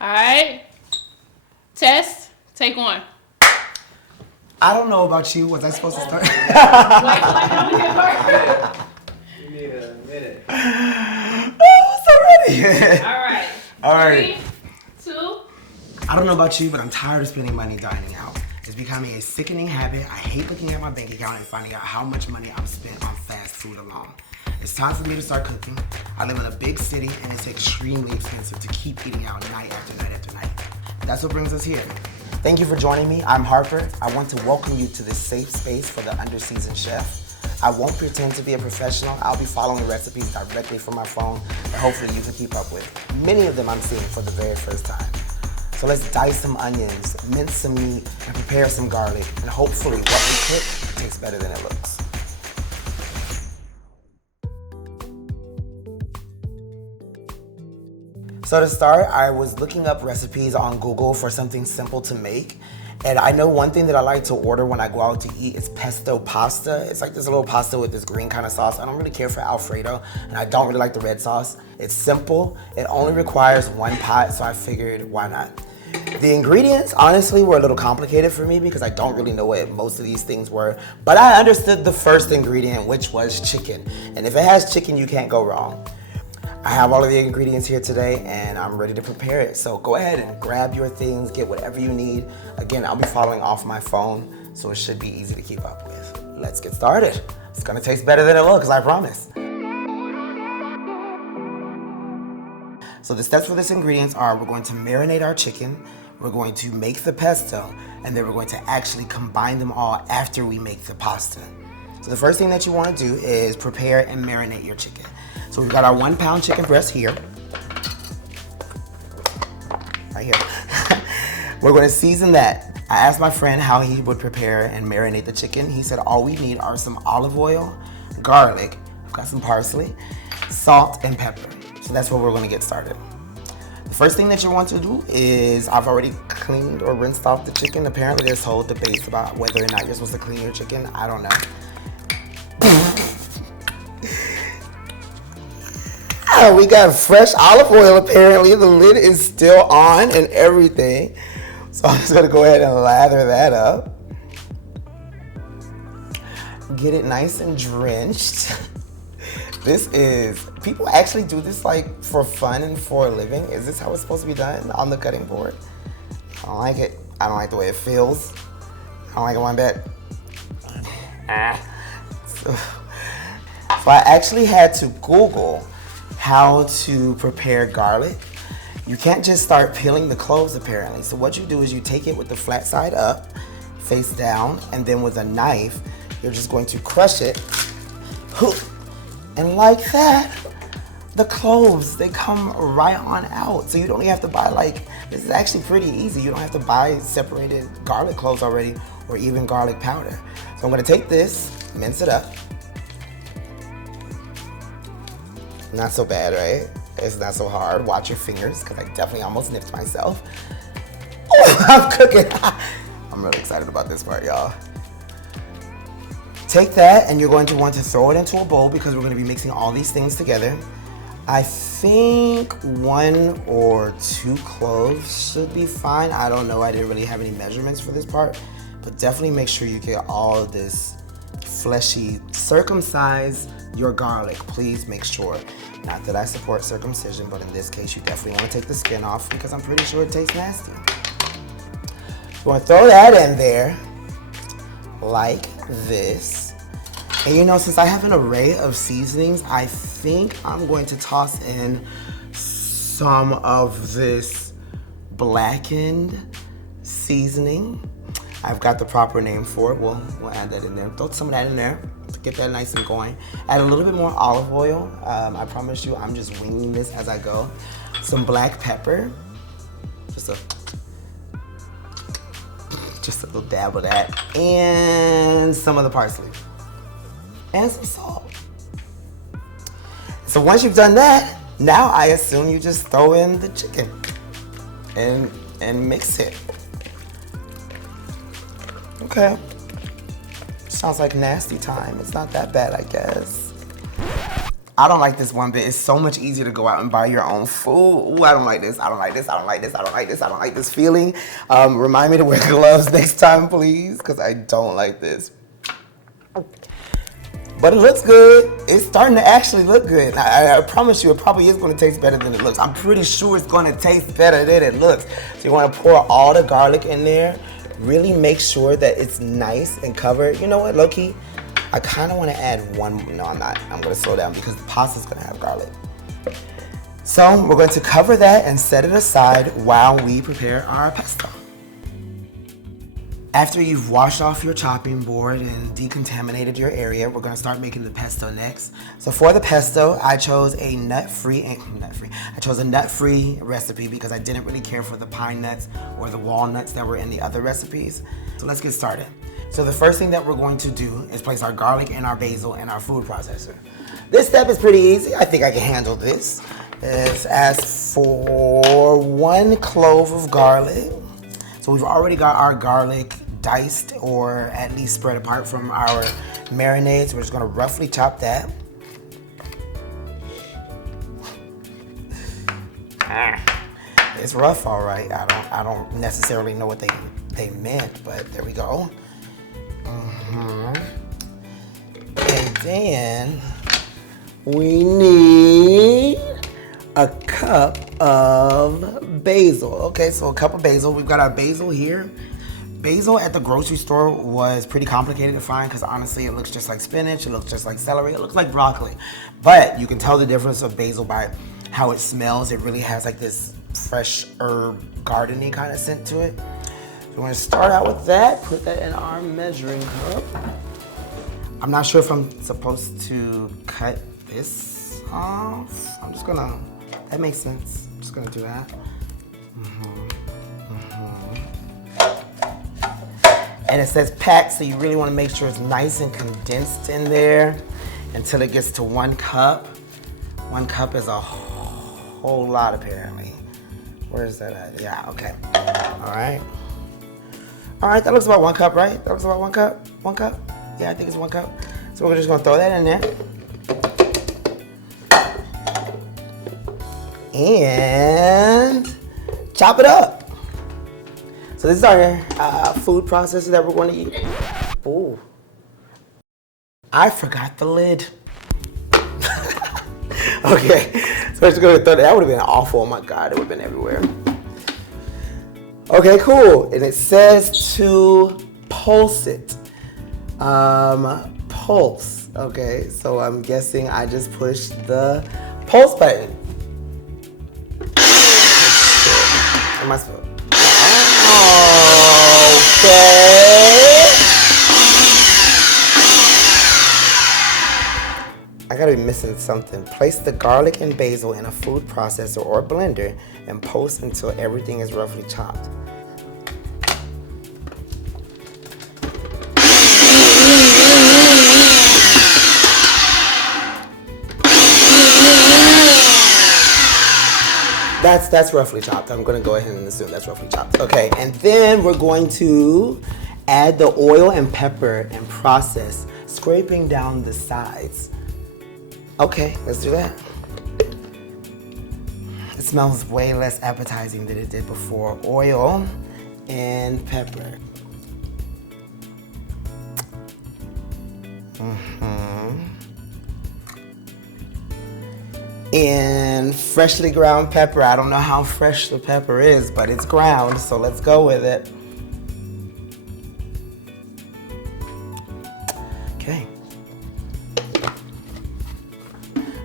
All right. Test. Take one. I don't know about you. Was I supposed to start? Wait till I know your part. You need a minute. Oh, it's already. All right. All right. 3, 2. I don't know about you, but I'm tired of spending money dining out. It's becoming a sickening habit. I hate looking at my bank account and finding out how much money I've spent on fast food alone. It's time for me to start cooking. I live in a big city and it's extremely expensive to keep eating out night after night after night. That's what brings us here. Thank you for joining me. I'm Harper. I want to welcome you to this safe space for the under-seasoned chef. I won't pretend to be a professional. I'll be following recipes directly from my phone that hopefully you can keep up with. Many of them I'm seeing for the very first time. So let's dice some onions, mince some meat, and prepare some garlic. And hopefully what we cook tastes better than it looks. So to start, I was looking up recipes on Google for something simple to make. And I know one thing that I like to order when I go out to eat is pesto pasta. It's like this little pasta with this green kind of sauce. I don't really care for Alfredo, and I don't really like the red sauce. It's simple. It only requires one pot, so I figured, why not? The ingredients, honestly, were a little complicated for me because I don't really know what most of these things were. But I understood the first ingredient, which was chicken. And if it has chicken, you can't go wrong. I have all of the ingredients here today and I'm ready to prepare it. So go ahead and grab your things, get whatever you need. Again, I'll be following off my phone, so it should be easy to keep up with. Let's get started. It's gonna taste better than it looks, I promise. So the steps for this ingredients are we're going to marinate our chicken, we're going to make the pesto, and then we're going to actually combine them all after we make the pasta. So the first thing that you wanna do is prepare and marinate your chicken. So we've got our 1 pound chicken breast here. Right here. We're gonna season that. I asked my friend how he would prepare and marinate the chicken. He said all we need are some olive oil, garlic, I've got some parsley, salt, and pepper. So that's where we're gonna get started. The first thing that you want to do is, I've already cleaned or rinsed off the chicken. Apparently there's whole debates about whether or not you're supposed to clean your chicken. I don't know. We got fresh olive oil apparently. The lid is still on and everything. So I'm just gonna go ahead and lather that up. Get it nice and drenched. People actually do this like for fun and for a living. Is this how it's supposed to be done on the cutting board? I don't like it. I don't like the way it feels. I don't like it one bit. So I actually had to Google how to prepare garlic. You can't just start peeling the cloves apparently. So what you do is you take it with the flat side up, face down, and then with a knife, you're just going to crush it. And like that, the cloves, they come right on out. So you don't even have to buy this is actually pretty easy. You don't have to buy separated garlic cloves already or even garlic powder. So I'm gonna take this, mince it up. Not so bad, right? It's not so hard. Watch your fingers, because I definitely almost nipped myself. Oh, I'm cooking. I'm really excited about this part, y'all. Take that, and you're going to want to throw it into a bowl because we're going to be mixing all these things together. I think 1 or 2 cloves should be fine. I don't know. I didn't really have any measurements for this part, but definitely make sure you get all of this fleshy. Circumcise your garlic, please make sure. Not that I support circumcision, but in this case, you definitely want to take the skin off because I'm pretty sure it tastes nasty. You want to throw that in there like this. And you know, since I have an array of seasonings, I think I'm going to toss in some of this blackened seasoning. I've got the proper name for it. We'll add that in there. Throw some of that in there to get that nice and going. Add a little bit more olive oil. I promise you, I'm just winging this as I go. Some black pepper. Just a little dab of that. And some of the parsley. And some salt. So once you've done that, now I assume you just throw in the chicken and mix it. Okay. Sounds like nasty time. It's not that bad, I guess. I don't like this one bit. It's so much easier to go out and buy your own food. Ooh, I don't like this. I don't like this. I don't like this. I don't like this. I don't like this feeling. Remind me to wear gloves next time, please, because I don't like this. But it looks good. It's starting to actually look good. I promise you, it probably is going to taste better than it looks. I'm pretty sure it's going to taste better than it looks. So you want to pour all the garlic in there. Really make sure that it's nice and covered. You know what, low-key? I kind of want to add one. No, I'm not. I'm going to slow down because the pasta's going to have garlic. So we're going to cover that and set it aside while we prepare our pesto. After you've washed off your chopping board and decontaminated your area, we're gonna start making the pesto next. So for the pesto, I chose a nut-free recipe because I didn't really care for the pine nuts or the walnuts that were in the other recipes. So let's get started. So the first thing that we're going to do is place our garlic and our basil in our food processor. This step is pretty easy. I think I can handle this. Let's ask for 1 clove of garlic. So we've already got our garlic diced or at least spread apart from our marinades. We're just gonna roughly chop that. It's rough, all right. I don't necessarily know what they meant, but there we go. And then we need a cup of basil. Okay, so a cup of basil. We've got our basil here. Basil at the grocery store was pretty complicated to find because honestly it looks just like spinach, it looks just like celery, it looks like broccoli. But you can tell the difference of basil by how it smells. It really has like this fresh herb gardening kind of scent to it. So we're gonna start out with that, put that in our measuring cup. I'm not sure if I'm supposed to cut this off. I'm just gonna, that makes sense. I'm just gonna do that. And it says packed, so you really wanna make sure it's nice and condensed in there until it gets to 1 cup. 1 cup is a whole lot apparently. Where is that at? Yeah, okay. All right. All right, that looks about 1 cup, right? That looks about 1 cup? 1 cup? Yeah, I think it's 1 cup. So we're just gonna throw that in there. And chop it up. So this is our food processor that we're going to use. Oh, I forgot the lid. Okay, so we're just going to throw that would have been awful. Oh my God, it would have been everywhere. Okay, cool. And it says to pulse it. Pulse. Okay, so I'm guessing I just pushed the pulse button. Am I supposed? Okay. I gotta be missing something. Place the garlic and basil in a food processor or blender and pulse until everything is roughly chopped. That's roughly chopped. I'm gonna go ahead and assume that's roughly chopped. Okay, and then we're going to add the oil and pepper and process, scraping down the sides. Okay, let's do that. It smells way less appetizing than it did before. Oil and pepper. And freshly ground pepper. I don't know how fresh the pepper is, but it's ground, so let's go with it. Okay.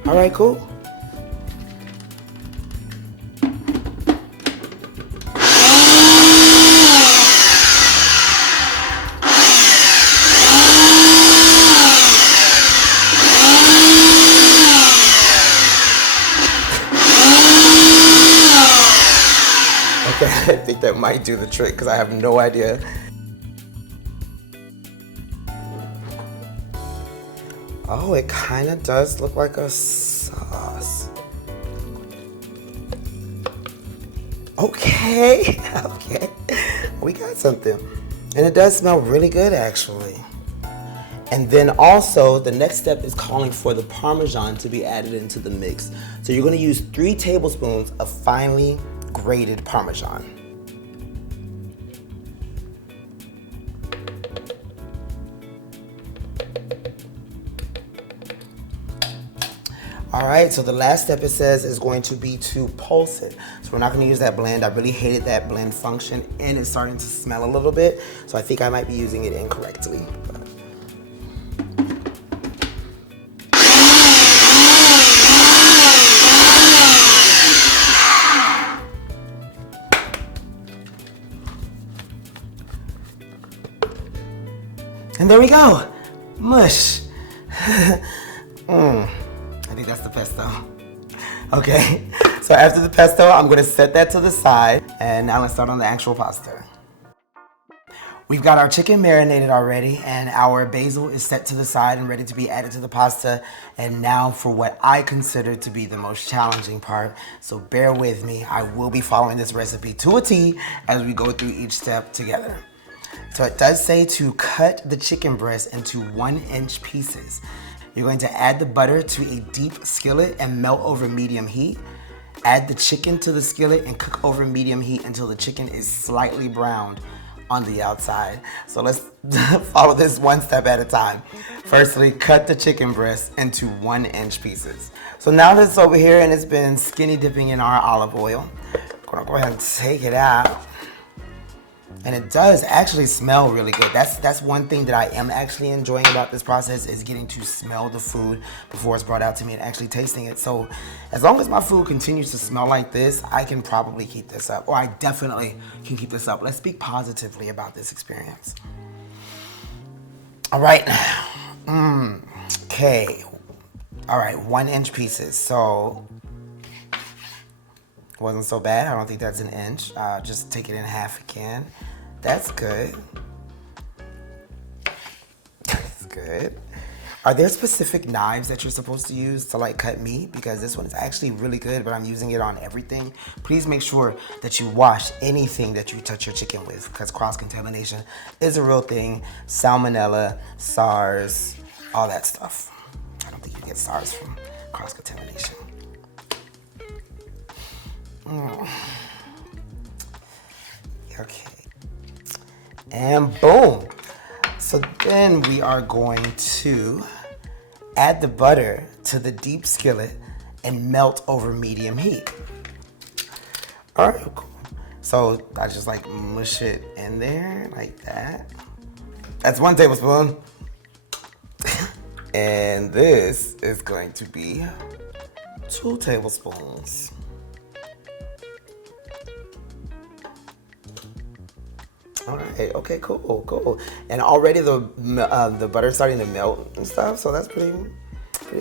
All right, cool. I think that might do the trick because I have no idea. Oh, it kind of does look like a sauce. Okay, okay. We got something. And it does smell really good actually. And then also, the next step is calling for the Parmesan to be added into the mix. So you're gonna use 3 tablespoons of finely grated Parmesan. All right, so the last step it says is going to be to pulse it. So we're not gonna use that blend. I really hated that blend function and it's starting to smell a little bit. So I think I might be using it incorrectly. And there we go, mush. I think that's the pesto. Okay, so after the pesto, I'm gonna set that to the side, and now let's start on the actual pasta. We've got our chicken marinated already, and our basil is set to the side and ready to be added to the pasta. And now for what I consider to be the most challenging part, so bear with me. I will be following this recipe to a T as we go through each step together. So it does say to cut the chicken breast into 1-inch pieces. You're going to add the butter to a deep skillet and melt over medium heat. Add the chicken to the skillet and cook over medium heat until the chicken is slightly browned on the outside. So let's follow this one step at a time. Firstly, cut the chicken breast into 1-inch pieces. So now that it's over here and it's been skinny dipping in our olive oil, I'm gonna go ahead and take it out. And it does actually smell really good. That's one thing that I am actually enjoying about this process is getting to smell the food before it's brought out to me and actually tasting it. So as long as my food continues to smell like this, I can probably keep this up, or I definitely can keep this up. Let's speak positively about this experience. All right, okay. All right, 1-inch pieces. So wasn't so bad. I don't think that's an inch. Just take it in half again. That's good. That's good. Are there specific knives that you're supposed to use to like cut meat? Because this one is actually really good, but I'm using it on everything. Please make sure that you wash anything that you touch your chicken with, because cross-contamination is a real thing. Salmonella, SARS, all that stuff. I don't think you get SARS from cross-contamination. Okay. And boom. So then we are going to add the butter to the deep skillet and melt over medium heat. All right, cool. So I just like mush it in there like that. That's 1 tablespoon. And this is going to be 2 tablespoons. All right, okay, cool. And already the butter's starting to melt and stuff, so that's pretty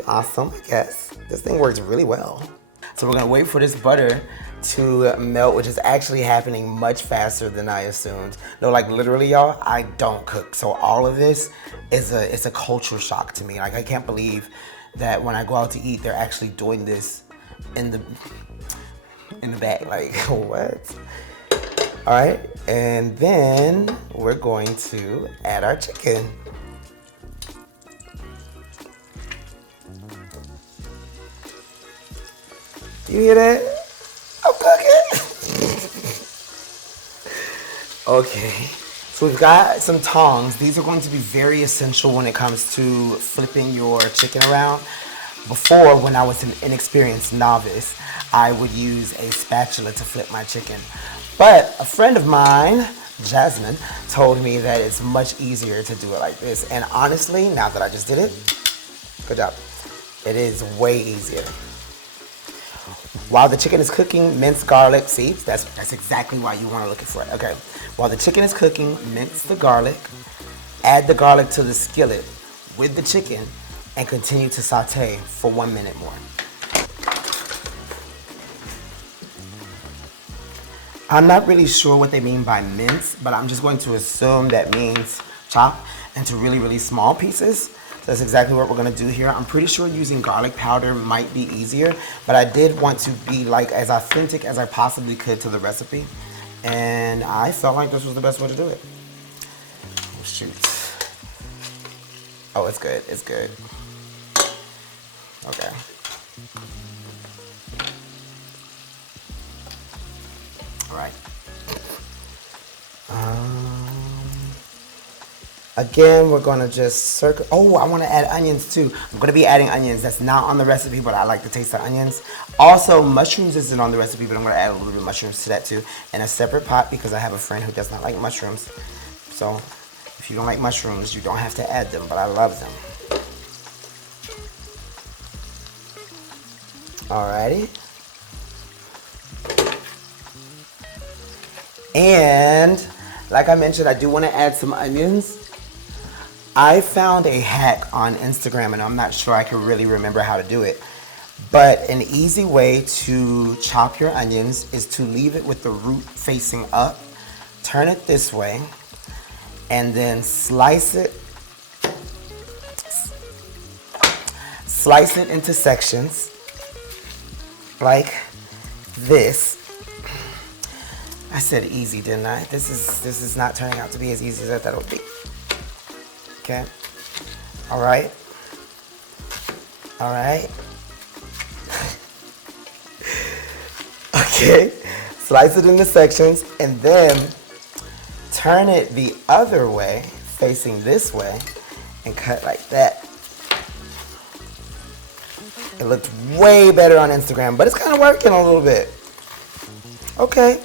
awesome, I guess. This thing works really well. So we're gonna wait for this butter to melt, which is actually happening much faster than I assumed. No, like literally, y'all, I don't cook. So all of this is a culture shock to me. Like I can't believe that when I go out to eat, they're actually doing this in the back. Like, what? All right, and then we're going to add our chicken. Do you hear that? I'm cooking. Okay, so we've got some tongs. These are going to be very essential when it comes to flipping your chicken around. Before, when I was an inexperienced novice, I would use a spatula to flip my chicken. But a friend of mine, Jasmine, told me that it's much easier to do it like this. And honestly, now that I just did it, good job. It is way easier. While the chicken is cooking, mince garlic. See, that's exactly why you want to look for it. Okay. While the chicken is cooking, mince the garlic. Add the garlic to the skillet with the chicken and continue to saute for 1 minute more. I'm not really sure what they mean by mince, but I'm just going to assume that means chop into really, really small pieces. So that's exactly what we're gonna do here. I'm pretty sure using garlic powder might be easier, but I did want to be like as authentic as I possibly could to the recipe. And I felt like this was the best way to do it. Oh, shoot. Oh, it's good. It's good. Okay. All right. Again, we're gonna just circle. Oh, I want to add onions too. I'm gonna be adding onions. That's not on the recipe, but I like the taste of onions. Also, mushrooms isn't on the recipe, but I'm gonna add a little bit of mushrooms to that too, in a separate pot because I have a friend who does not like mushrooms. So, if you don't like mushrooms, you don't have to add them, but I love them. Alrighty. And like I mentioned, I do want to add some onions. I found a hack on Instagram, and I'm not sure I can really remember how to do it. But an easy way to chop your onions is to leave it with the root facing up, turn it this way, and then slice it into sections like this. I said easy, didn't I? This is not turning out to be as easy as I thought it would be. Okay. All right. All right. Okay. Slice it into sections and then turn it the other way, facing this way, and cut like that. It looked way better on Instagram, but it's kind of working a little bit. Okay.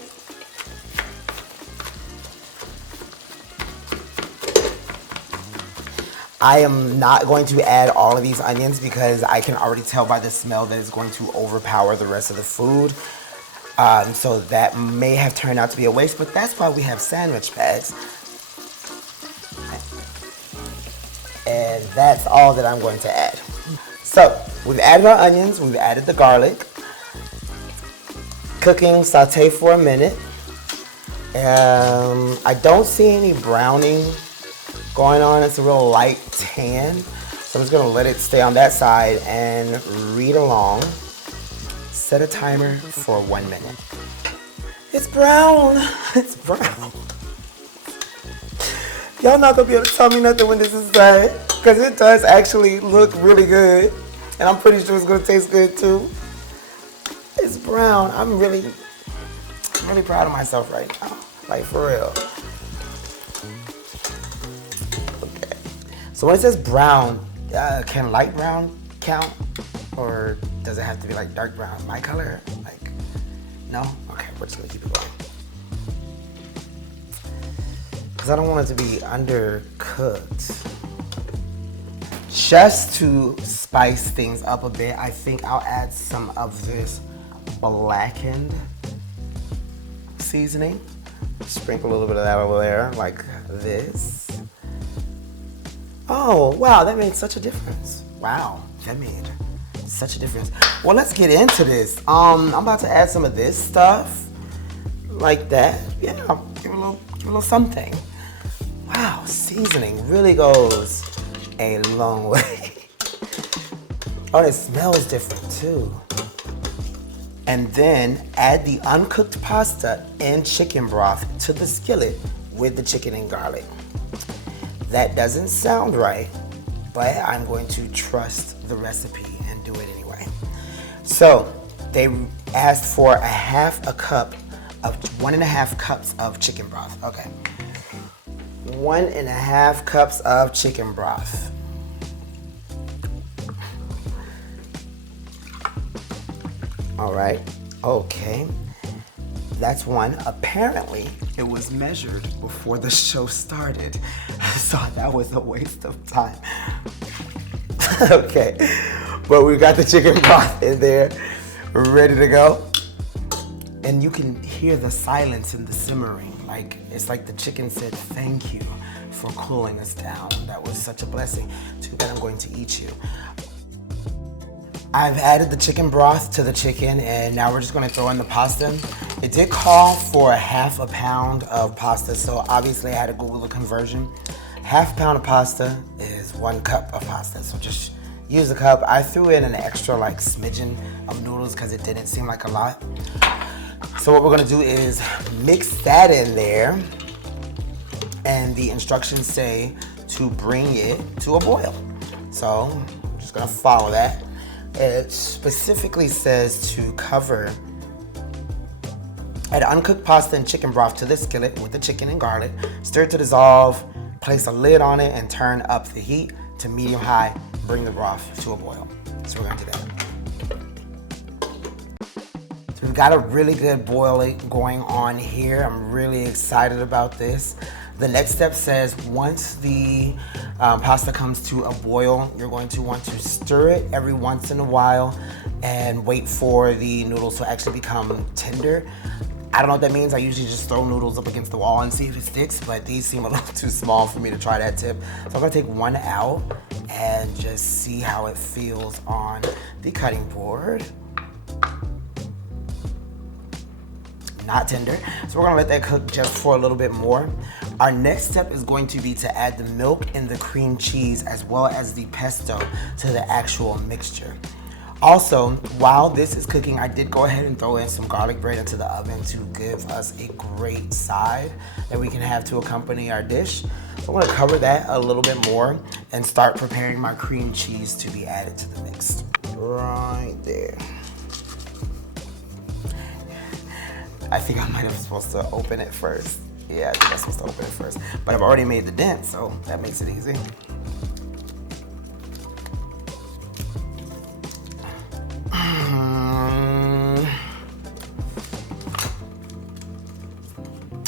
I am not going to add all of these onions because I can already tell by the smell that it's going to overpower the rest of the food. So that may have turned out to be a waste, but that's why we have sandwich bags. And that's all that I'm going to add. So we've added our onions, we've added the garlic. Cooking, saute for a minute. I don't see any browning going on. It's a real light tan. So I'm just gonna let it stay on that side and read along. Set a timer for 1 minute. It's brown. It's brown. Y'all not gonna be able to tell me nothing when this is done, because it does actually look really good. And I'm pretty sure it's gonna taste good too. It's brown. I'm really proud of myself right now. Like, for real. Okay. So when it says brown, can light brown count? Or does it have to be like dark brown? My color? Like, no? Okay, we're just gonna keep it going. Because I don't want it to be undercooked. Just to spice things up a bit, I think I'll add some of this blackened seasoning. Sprinkle a little bit of that over there, like this. Oh, wow, that made such a difference. Wow, that made such a difference. Well, let's get into this. I'm about to add some of this stuff, like that. Yeah, give it a little something. Wow, seasoning really goes a long way. Oh, it smells different too. And then add the uncooked pasta and chicken broth to the skillet with the chicken and garlic. That doesn't sound right, but I'm going to trust the recipe and do it anyway. So they asked for 1.5 cups of chicken broth. Okay. 1.5 cups of chicken broth. All right, okay. That's one. Apparently, it was measured before the show started, so that was a waste of time. Okay, but we got the chicken broth in there, ready to go. And you can hear the silence and the simmering. Like, it's like the chicken said, thank you for cooling us down. That was such a blessing. Too bad I'm going to eat you. I've added the chicken broth to the chicken, and now we're just gonna throw in the pasta. It did call for 1/2 pound of pasta, so obviously I had to Google the conversion. 1/2 pound of pasta is 1 cup of pasta, so just use a cup. I threw in an extra like smidgen of noodles because it didn't seem like a lot. So what we're gonna do is mix that in there, and the instructions say to bring it to a boil. So I'm just gonna follow that. It specifically says to cover, add uncooked pasta and chicken broth to the skillet with the chicken and garlic. Stir to dissolve, place a lid on it and turn up the heat to medium high. Bring the broth to a boil. So we're gonna do that. So we've got a really good boil going on here. I'm really excited about this. The next step says once the pasta comes to a boil, you're going to want to stir it every once in a while and wait for the noodles to actually become tender. I don't know what that means. I usually just throw noodles up against the wall and see if it sticks, but these seem a little too small for me to try that tip. So I'm gonna take one out and just see how it feels on the cutting board. Not tender. So we're gonna let that cook just for a little bit more. Our next step is going to be to add the milk and the cream cheese as well as the pesto to the actual mixture. Also, while this is cooking, I did go ahead and throw in some garlic bread into the oven to give us a great side that we can have to accompany our dish. So I'm gonna cover that a little bit more and start preparing my cream cheese to be added to the mix. Right there. I think I might have supposed to open it first. Yeah, I think I'm supposed to open it first. But I've already made the dent, so that makes it easy.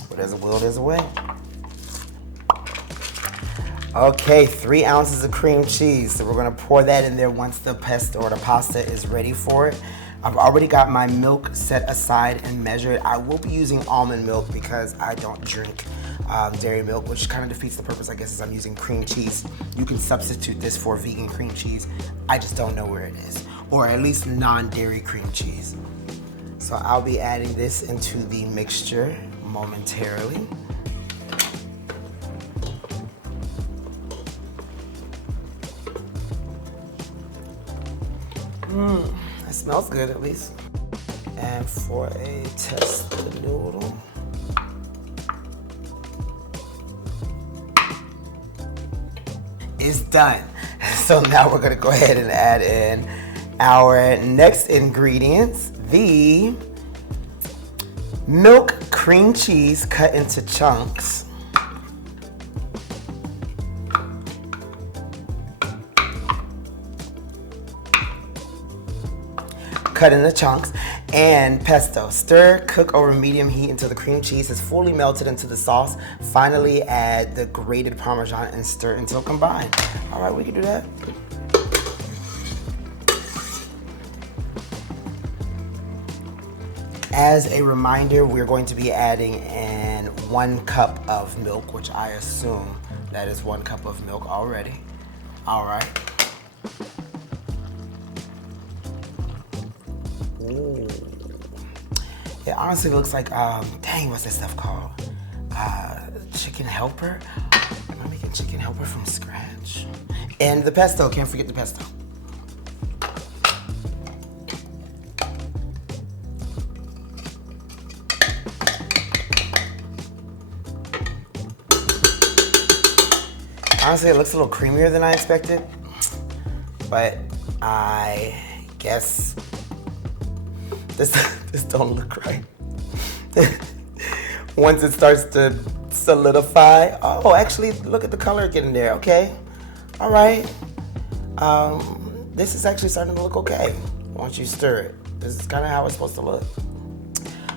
Where there's a will, there's a way. Okay, 3 ounces of cream cheese. So we're gonna pour that in there once the pesto or the pasta is ready for it. I've already got my milk set aside and measured. I will be using almond milk because I don't drink dairy milk, which kind of defeats the purpose, I guess, as I'm using cream cheese. You can substitute this for vegan cream cheese. I just don't know where it is, or at least non-dairy cream cheese. So I'll be adding this into the mixture momentarily. It smells good at least. And for a test of the noodle. It's done. So now we're gonna go ahead and add in our next ingredients, the milk cream cheese cut into chunks. Cut into chunks, and pesto. Stir, cook over medium heat until the cream cheese is fully melted into the sauce. Finally, add the grated Parmesan and stir until combined. All right, we can do that. As a reminder, we're going to be adding in 1 cup of milk, which I assume that is 1 cup of milk already. All right. Ooh. It honestly looks like, dang, what's that stuff called? Chicken Helper? Am I making Chicken Helper from scratch? And the pesto, can't forget the pesto. Honestly, it looks a little creamier than I expected, but I guess this don't look right. Once it starts to solidify, oh, actually, look at the color getting there. Okay, all right. This is actually starting to look okay once you stir it. This is kind of how it's supposed to look.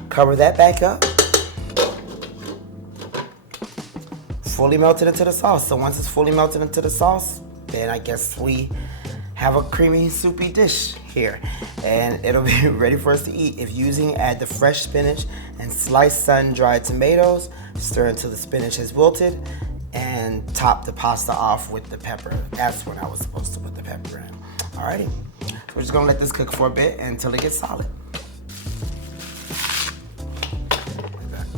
Cover that back up. Fully melted into the sauce. So once it's fully melted into the sauce, then I guess we have a creamy, soupy dish here. And it'll be ready for us to eat. If using, add the fresh spinach and sliced sun-dried tomatoes. Stir until the spinach has wilted and top the pasta off with the pepper. That's when I was supposed to put the pepper in. Alrighty, so we're just gonna let this cook for a bit until it gets solid.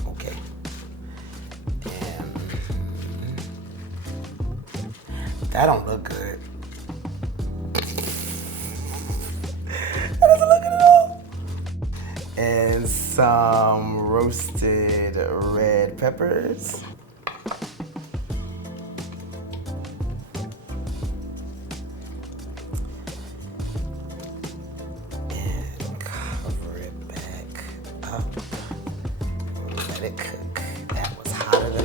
Okay. That don't look good. That doesn't look good at all. And some roasted red peppers.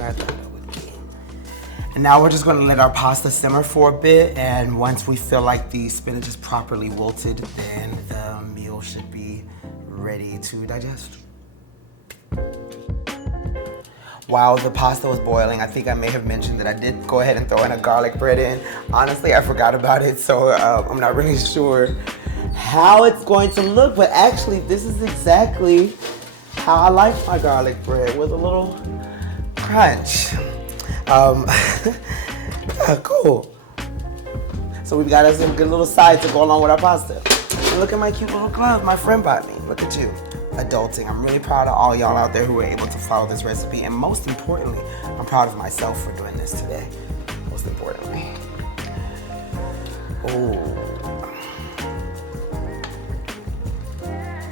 I thought it would be. And now we're just gonna let our pasta simmer for a bit, and once we feel like the spinach is properly wilted, then the meal should be ready to digest. While the pasta was boiling, I think I may have mentioned that I did go ahead and throw in a garlic bread in. Honestly, I forgot about it, so I'm not really sure how it's going to look, but actually this is exactly how I like my garlic bread, with a little crunch. Cool. So we've got us some good little sides to go along with our pasta. And look at my cute little glove my friend bought me. Look at you. Adulting. I'm really proud of all y'all out there who were able to follow this recipe, and most importantly, I'm proud of myself for doing this today. Most importantly. Ooh.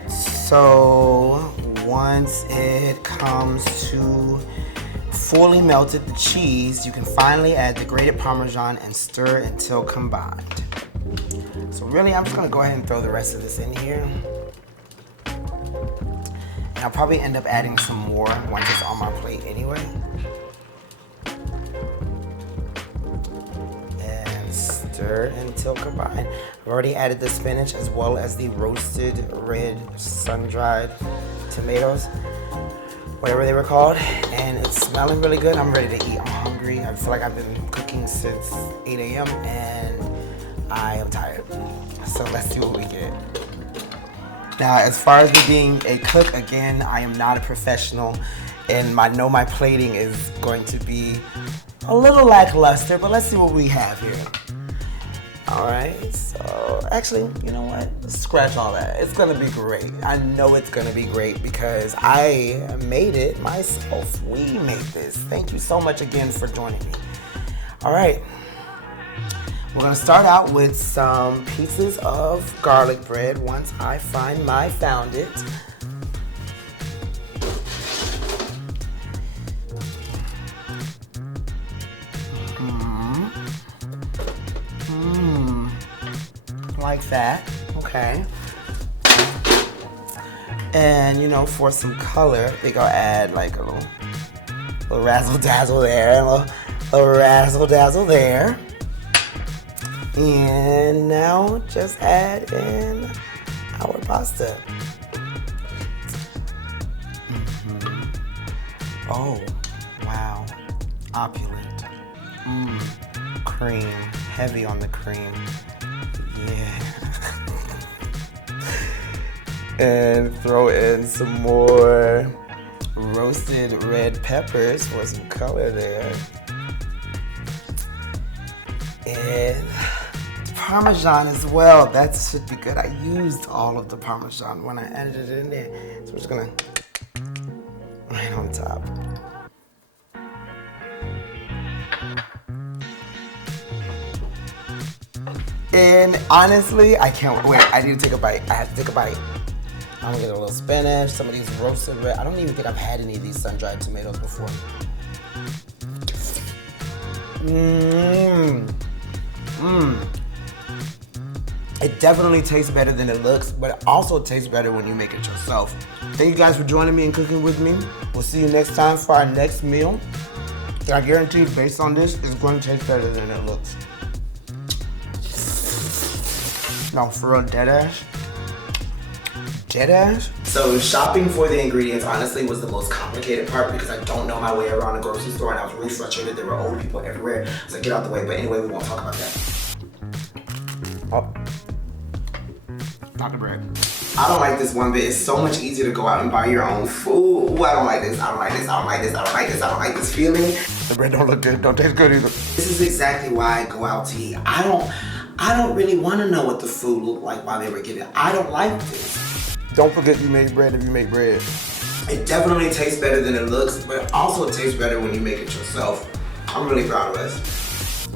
So once it comes to fully melted the cheese, you can finally add the grated Parmesan and stir until combined. So really, I'm just gonna go ahead and throw the rest of this in here. And I'll probably end up adding some more once it's on my plate anyway. And stir until combined. I've already added the spinach as well as the roasted red sun-dried tomatoes, whatever they were called, and it's smelling really good. I'm ready to eat. I'm hungry. I feel like I've been cooking since 8 a.m. and I am tired. So let's see what we get. Now, as far as me being a cook, again, I am not a professional, and I know my plating is going to be a little lackluster, but let's see what we have here. All right, so actually, you know what? Scratch all that. It's gonna be great. I know it's gonna be great because I made it myself. We made this. Thank you so much again for joining me. All right, we're gonna start out with some pieces of garlic bread once I found it. Like that, okay. And you know, for some color, I think I'll add like a little razzle dazzle there, and a little razzle dazzle there. And now just add in our pasta. Oh, wow, opulent. Cream, heavy on the cream. Yeah. And throw in some more roasted red peppers for some color there. And Parmesan as well. That should be good. I used all of the Parmesan when I added it in there. So we're just gonna right on top. And honestly, I can't wait. I need to take a bite. I have to take a bite. I'm gonna get a little spinach, some of these roasted red. I don't even think I've had any of these sun-dried tomatoes before. It definitely tastes better than it looks, but it also tastes better when you make it yourself. Thank you guys for joining me and cooking with me. We'll see you next time for our next meal. And I guarantee, based on this, it's going to taste better than it looks. No, for real, deadass. Deadass? So shopping for the ingredients honestly was the most complicated part because I don't know my way around a grocery store and I was really frustrated. There were old people everywhere. So get out the way, but anyway, we won't talk about that. Oh. Not the bread. I don't like this one bit. It's so much easier to go out and buy your own food. Ooh, I don't like this. I don't like this. I don't like this. I don't like this. I don't like this feeling. The bread don't look good. Don't taste good either. This is exactly why I go out to eat. I don't really want to know what the food looked like while they were getting it. I don't like this. Don't forget you made bread if you make bread. It definitely tastes better than it looks, but also it tastes better when you make it yourself. I'm really proud of us.